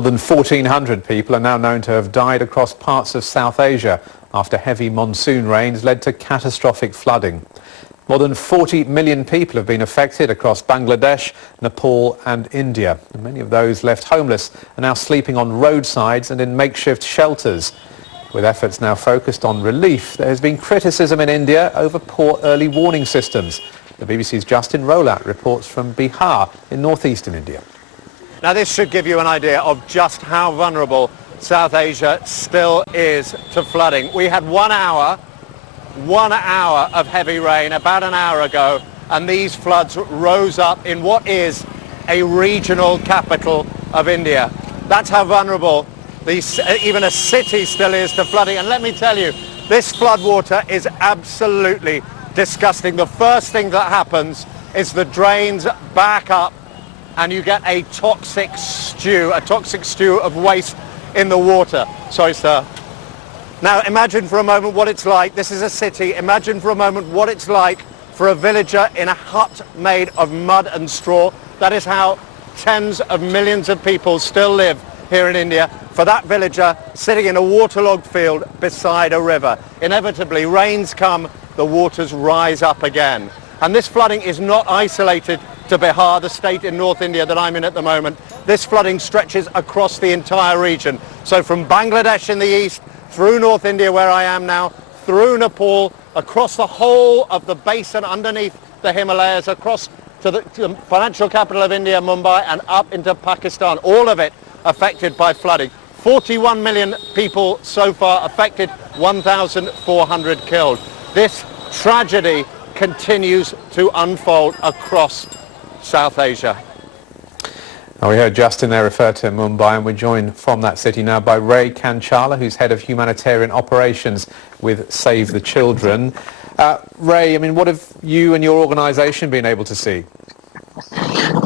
More than 1,400 people are now known to have died across parts of South Asia after heavy monsoon rains led to catastrophic flooding. More than 40 million people have been affected across Bangladesh, Nepal and India. And many of those left homeless are now sleeping on roadsides and in makeshift shelters. With efforts now focused on relief, there has been criticism in India over poor early warning systems. The BBC's Justin Rolat reports from Bihar in northeastern India. Now this should give you an idea of just how vulnerable South Asia still is to flooding. We had 1 hour of heavy rain about an hour ago, and these floods rose up in what is a regional capital of India. That's how vulnerable even a city still is to flooding. And let me tell you, this floodwater is absolutely disgusting. The first thing that happens is the drains back up and you get a toxic stew of waste in the water. Sorry, sir. Now imagine for a moment what it's like. This is a city. Imagine for a moment what it's like for a villager in a hut made of mud and straw. That is how tens of millions of people still live here in India. For that villager sitting in a waterlogged field beside a river. Inevitably, rains come, the waters rise up again. And this flooding is not isolated to Bihar, the state in North India that I'm in at the moment. This flooding stretches across the entire region. So from Bangladesh in the east, through North India where I am now, through Nepal, across the whole of the basin underneath the Himalayas, across to the financial capital of India, Mumbai, and up into Pakistan. All of it affected by flooding. 41 million people so far affected, 1,400 killed. This tragedy continues to unfold across South Asia. We heard Justin there refer to Mumbai, and we're joined from that city now by Ray Kancharla, who's head of humanitarian operations with Save the Children. Ray, I mean, what have you and your organisation been able to see?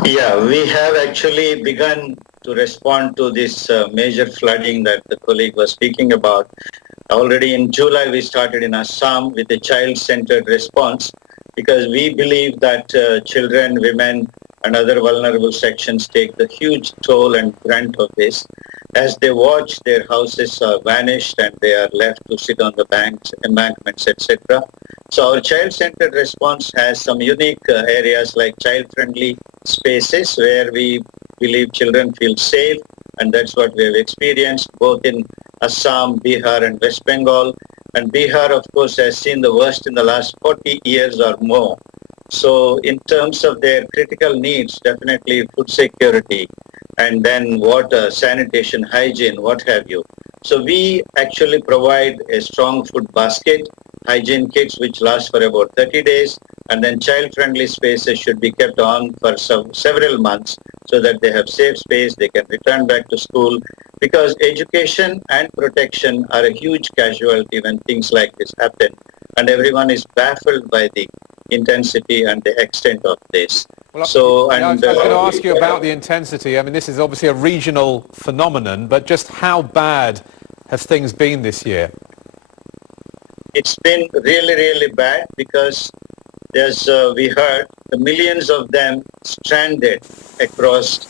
Yeah, we have actually begun to respond to this major flooding that the colleague was speaking about. Already in July, we started in Assam with a child-centered response because we believe that children, women, and other vulnerable sections take the huge toll and brunt of this. As they watch, their houses are vanished and they are left to sit on the banks, embankments, etc. So our child-centered response has some unique areas like child-friendly spaces where we believe children feel safe, and that's what we have experienced both in Assam, Bihar and West Bengal. And Bihar, of course, has seen the worst in the last 40 years or more. So in terms of their critical needs, definitely food security, and then water, sanitation, hygiene, what have you. So we actually provide a strong food basket, hygiene kits which last for about 30 days, and then child-friendly spaces should be kept on for several months so that they have safe space, they can return back to school, because education and protection are a huge casualty when things like this happen, and everyone is baffled by the intensity and the extent of this. Well, I was going to ask you about the intensity. I mean, this is obviously a regional phenomenon, but just how bad have things been this year? It's been really, really bad because as we heard, the millions of them stranded across,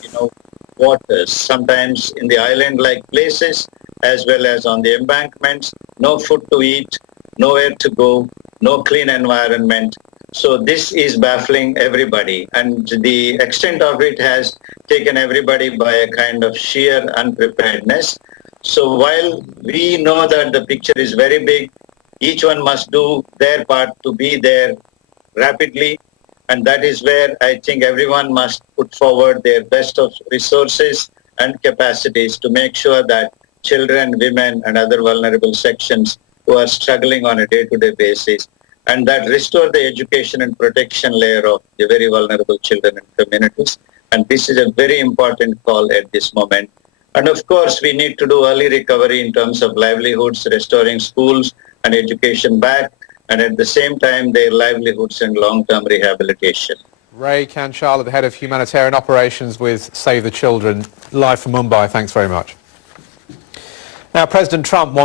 waters, sometimes in the island-like places as well as on the embankments, no food to eat, nowhere to go, no clean environment. So this is baffling everybody, and the extent of it has taken everybody by a kind of sheer unpreparedness. So while we know that the picture is very big, each one must do their part to be there rapidly, and that is where I think everyone must put forward their best of resources and capacities to make sure that children, women and other vulnerable sections who are struggling on a day-to-day basis, and that restore the education and protection layer of the very vulnerable children and communities. And this is a very important call at this moment. And of course, we need to do early recovery in terms of livelihoods, restoring schools and education back, and at the same time, their livelihoods and long-term rehabilitation. Ray Kancharla, the head of humanitarian operations with Save the Children, live from Mumbai. Thanks very much. Now, President Trump wants